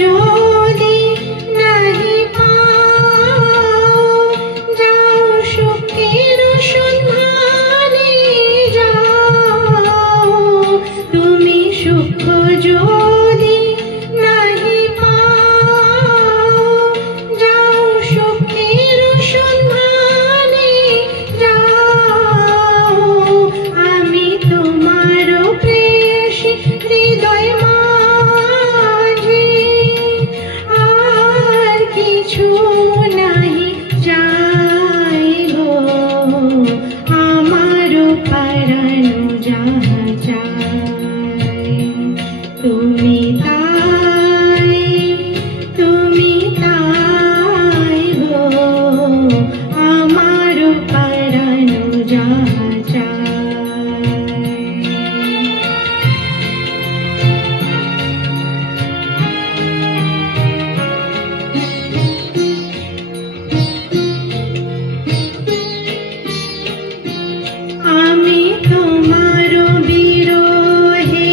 যদি নাহি পাও, যাও সুখের সন্ধানে যাও। তুমি সুখ যদি নাহি পাও, যাও সুখের সন্ধানে যাও। আমি তোমার প্রেয়সী হৃদয় মাঝে, আর কিছু নাহি চাই গো। আমার পরাণ যাহা চাই, তুমি তাই, তুমি তাই গো। আমার পরাণ যাহা চাই। আমি তোমার বিরহে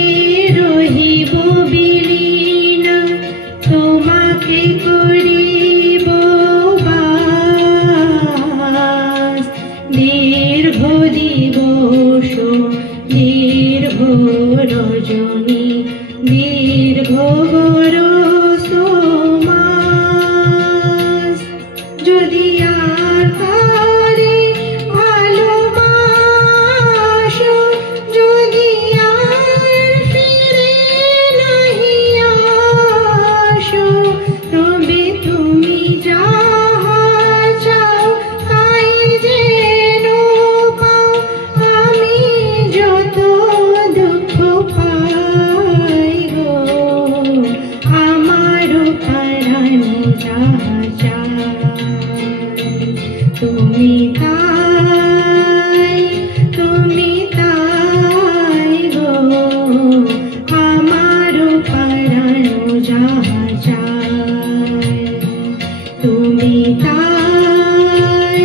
রহিব বিলীন, তোমাকে করিব বাস। দীর্ঘ দিবস দীর্ঘ রজনী, দীর্ঘ বরষ মাস। যদি আর কারে ভালোবাসো, যদি আর ফিরে নাহি আসো, তবে তুমি যাহা চাও তাই যেন পাও। আমি যত দুঃখ পাই গো, আমার পরাণ যাহা চাই, তুমি তাই, তুমি তাই গো। আমার পরাণ যাহা চাই, তুমি তাই,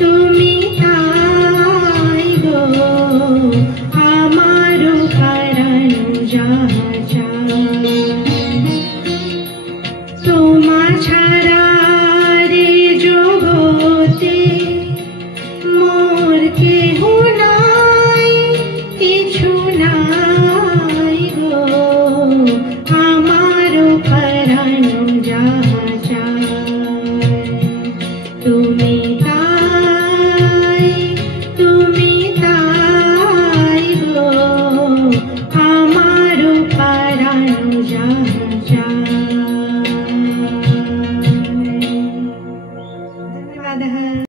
তুমি তাই গো। আমার পরাণ যাহা